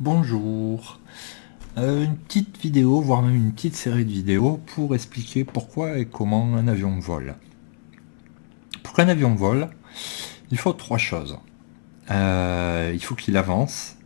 Bonjour. Une petite vidéo, voire même une petite série de vidéos pour expliquer pourquoi et comment un avion vole. Pour qu'un avion vole, il faut trois choses. Il faut qu'il avance,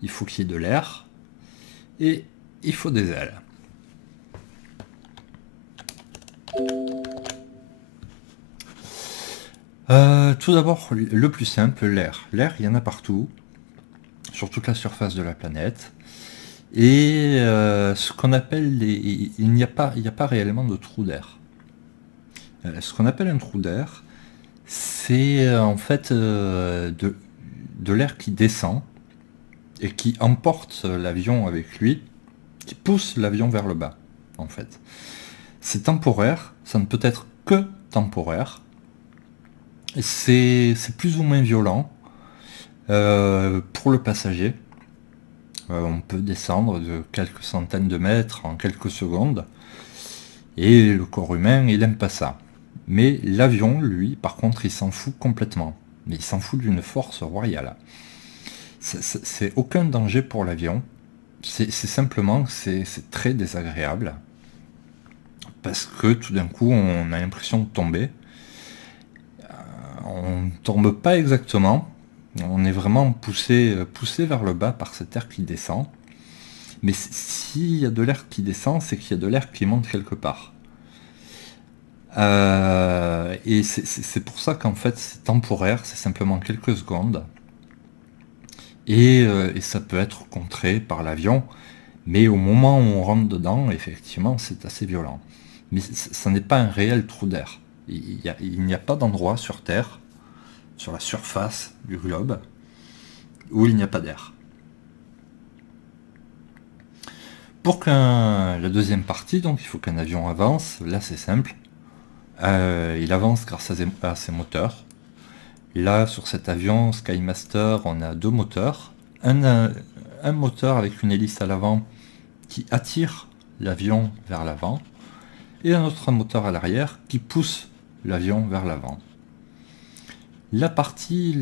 il faut qu'il y ait de l'air et il faut des ailes. Tout d'abord, le plus simple, l'air. L'air, il y en a partout, sur toute la surface de la planète. Et ce qu'on appelle il n'y a pas réellement de trou d'air. Ce qu'on appelle un trou d'air, c'est en fait de l'air qui descend et qui emporte l'avion avec lui, qui pousse l'avion vers le bas, en fait. C'est temporaire, ça ne peut être que temporaire. C'est plus ou moins violent pour le passager. On peut descendre de quelques centaines de mètres en quelques secondes. Et le corps humain, il n'aime pas ça. Mais l'avion, lui, par contre, il s'en fout complètement. Mais il s'en fout d'une force royale. C'est aucun danger pour l'avion. C'est simplement que c'est très désagréable. Parce que tout d'un coup, on a l'impression de tomber. On ne tombe pas exactement. On est vraiment poussé vers le bas par cet air qui descend. Mais s'il y a de l'air qui descend, c'est qu'il y a de l'air qui monte quelque part. Et c'est pour ça qu'en fait c'est temporaire, c'est simplement quelques secondes. Et ça peut être contré par l'avion, mais au moment où on rentre dedans, effectivement, c'est assez violent. Mais ça n'est pas un réel trou d'air. Il n'y a pas d'endroit sur Terre, sur la surface du globe, où il n'y a pas d'air. Pour la deuxième partie, donc il faut qu'un avion avance. Là c'est simple. Il avance grâce à ses moteurs. Là, sur cet avion Skymaster, on a deux moteurs. Un moteur avec une hélice à l'avant qui attire l'avion vers l'avant, et un autre moteur à l'arrière qui pousse l'avion vers l'avant. La partie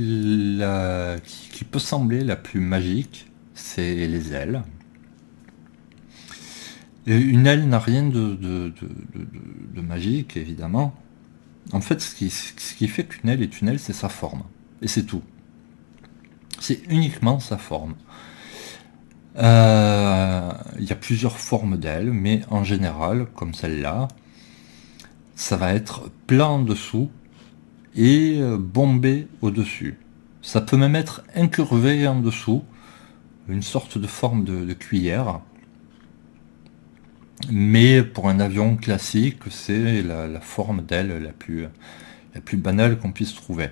qui peut sembler la plus magique, c'est les ailes. Une aile n'a rien de magique, évidemment. En fait, ce qui fait qu'une aile est une aile, c'est sa forme. Et c'est tout. C'est uniquement sa forme. Il y a plusieurs formes d'ailes, mais en général, comme celle-là, ça va être plat en dessous et bombé au-dessus. Ça peut même être incurvé en dessous, une sorte de forme de cuillère. Mais pour un avion classique, c'est la forme d'aile la plus banale qu'on puisse trouver.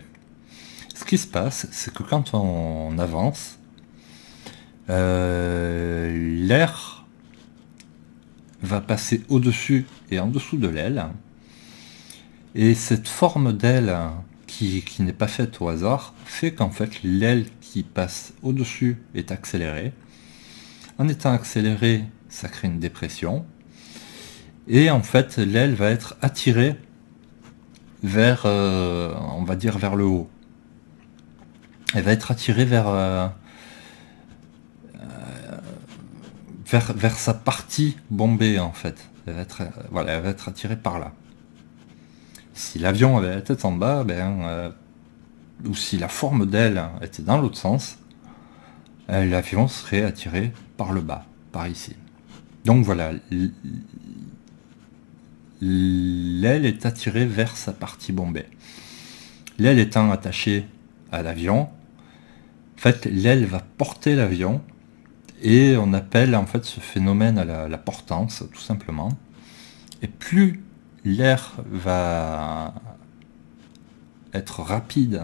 Ce qui se passe, c'est que quand on avance, l'air va passer au-dessus et en dessous de l'aile. Et cette forme d'aile qui n'est pas faite au hasard fait qu'en fait l'aile qui passe au-dessus est accélérée. En étant accélérée, ça crée une dépression. Et en fait, l'aile va être attirée vers, on va dire, vers le haut. Elle va être attirée vers sa partie bombée, en fait. Voilà, elle va être attirée par là. Si l'avion avait la tête en bas, ou si la forme d'aile était dans l'autre sens, l'avion serait attiré par le bas, par ici. Donc voilà, l'aile est attirée vers sa partie bombée. L'aile étant attachée à l'avion, en fait, l'aile va porter l'avion, et on appelle en fait ce phénomène la portance, tout simplement. Et plus l'air va être rapide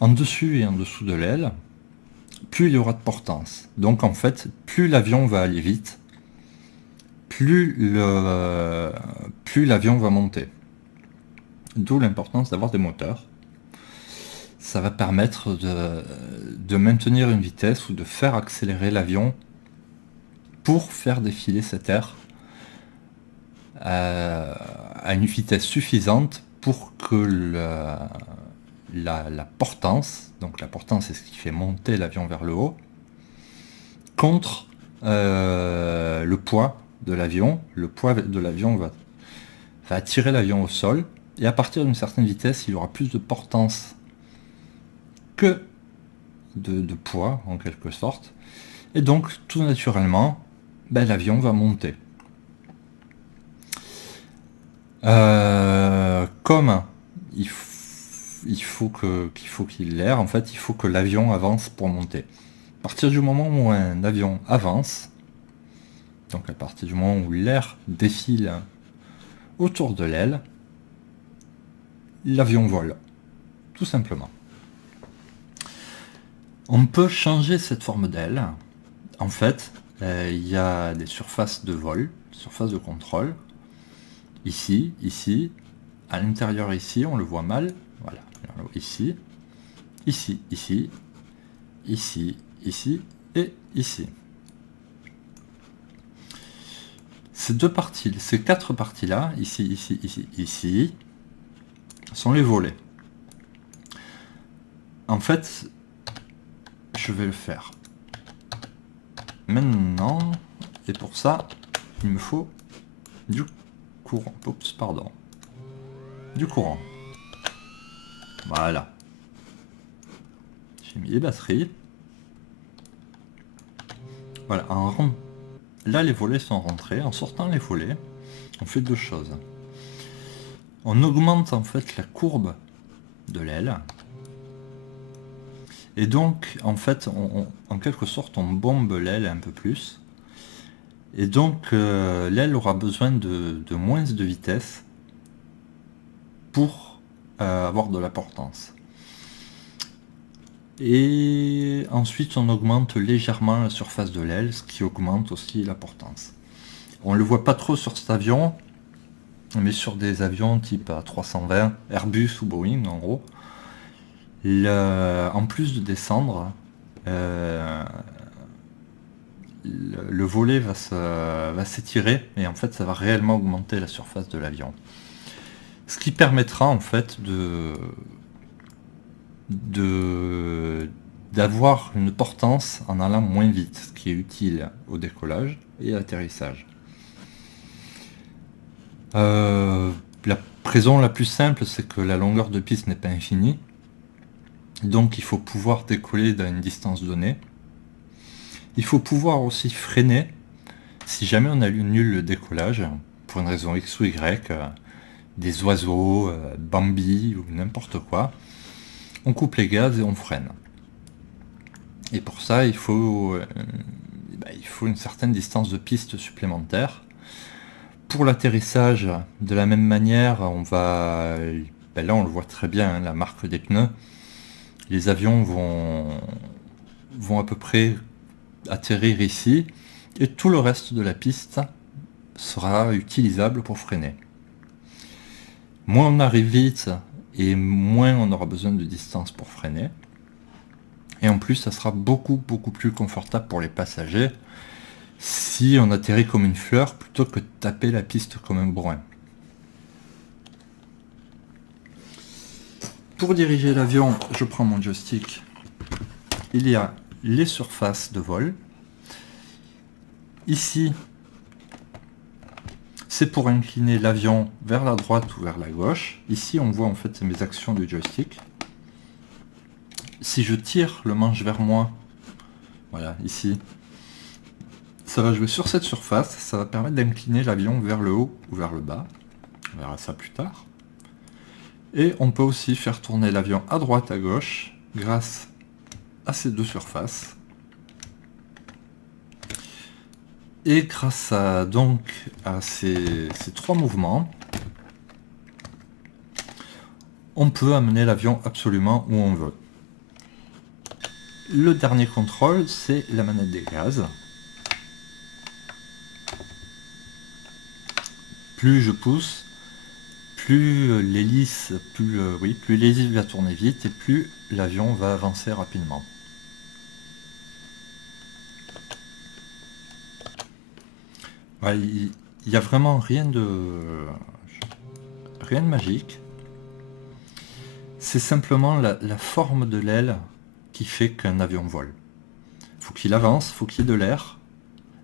en dessus et en dessous de l'aile, plus il y aura de portance. Donc en fait, plus l'avion va aller vite, plus l'avion va monter. D'où l'importance d'avoir des moteurs. Ça va permettre de maintenir une vitesse ou de faire accélérer l'avion pour faire défiler cet air à une vitesse suffisante pour que la portance, donc la portance c'est ce qui fait monter l'avion vers le haut, contre le poids de l'avion. Le poids de l'avion va attirer l'avion au sol, et à partir d'une certaine vitesse, il aura plus de portance que de poids, en quelque sorte. Et donc, tout naturellement, l'avion va monter. Comme il faut qu'il l'air, en fait, il faut que l'avion avance pour monter. À partir du moment où un avion avance, donc à partir du moment où l'air défile autour de l'aile, l'avion vole, tout simplement. On peut changer cette forme d'aile. En fait, il y a des surfaces de vol, surfaces de contrôle. Ici, ici, à l'intérieur ici, on le voit mal. Voilà, ici, ici, ici, ici, ici et ici. Ces deux parties, ces quatre parties-là, ici, ici, ici, ici, sont les volets. En fait, je vais le faire maintenant, et pour ça, il me faut du courant. Oups, pardon. Du courant. Voilà. J'ai mis les batteries. Voilà, là les volets sont rentrés. En sortant les volets, on fait deux choses. On augmente en fait la courbe de l'aile. Et donc, en fait, en quelque sorte, on bombe l'aile un peu plus. Et donc, l'aile aura besoin de moins de vitesse pour avoir de la portance. Et ensuite, on augmente légèrement la surface de l'aile, ce qui augmente aussi la portance. On ne le voit pas trop sur cet avion, mais sur des avions type A320, Airbus ou Boeing, en gros. En plus de descendre, le volet va s'étirer, et en fait ça va réellement augmenter la surface de l'avion. Ce qui permettra en fait d'avoir une portance en allant moins vite, ce qui est utile au décollage et à l'atterrissage. La raison la plus simple, c'est que la longueur de piste n'est pas infinie. Donc il faut pouvoir décoller dans une distance donnée. Il faut pouvoir aussi freiner si jamais on annule le décollage, pour une raison X ou Y, des oiseaux, Bambi ou n'importe quoi. On coupe les gaz et on freine. Et pour ça, il faut une certaine distance de piste supplémentaire. Pour l'atterrissage, de la même manière, on va... là on le voit très bien, hein, la marque des pneus. Les avions vont à peu près atterrir ici, et tout le reste de la piste sera utilisable pour freiner. Moins on arrive vite, et moins on aura besoin de distance pour freiner. Et en plus, ça sera beaucoup plus confortable pour les passagers si on atterrit comme une fleur plutôt que de taper la piste comme un bourrin. Pour diriger l'avion, je prends mon joystick. Il y a les surfaces de vol. Ici, c'est pour incliner l'avion vers la droite ou vers la gauche. Ici, on voit en fait mes actions du joystick. Si je tire le manche vers moi, voilà, ici, ça va jouer sur cette surface. Ça va permettre d'incliner l'avion vers le haut ou vers le bas. On verra ça plus tard. Et on peut aussi faire tourner l'avion à droite, à gauche, grâce à ces deux surfaces. Et grâce à ces trois mouvements, on peut amener l'avion absolument où on veut. Le dernier contrôle, c'est la manette des gaz. Plus je pousse, plus l'hélice va tourner vite, et plus l'avion va avancer rapidement. Ouais, il n'y a vraiment rien de magique. C'est simplement la forme de l'aile qui fait qu'un avion vole. faut qu'il avance, faut qu'il y ait de l'air,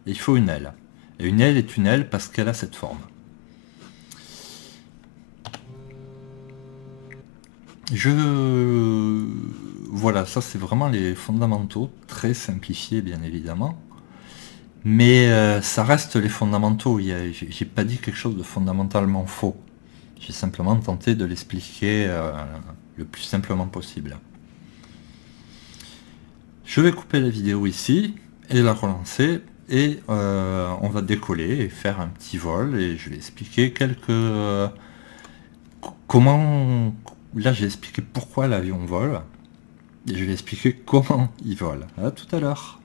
et il faut une aile. Et une aile est une aile parce qu'elle a cette forme. Voilà, ça c'est vraiment les fondamentaux, très simplifiés bien évidemment. Mais ça reste les fondamentaux, j'ai pas dit quelque chose de fondamentalement faux. J'ai simplement tenté de l'expliquer le plus simplement possible. Je vais couper la vidéo ici et la relancer et on va décoller et faire un petit vol et je vais expliquer comment... Là j'ai expliqué pourquoi l'avion vole et je vais expliquer comment il vole. À tout à l'heure.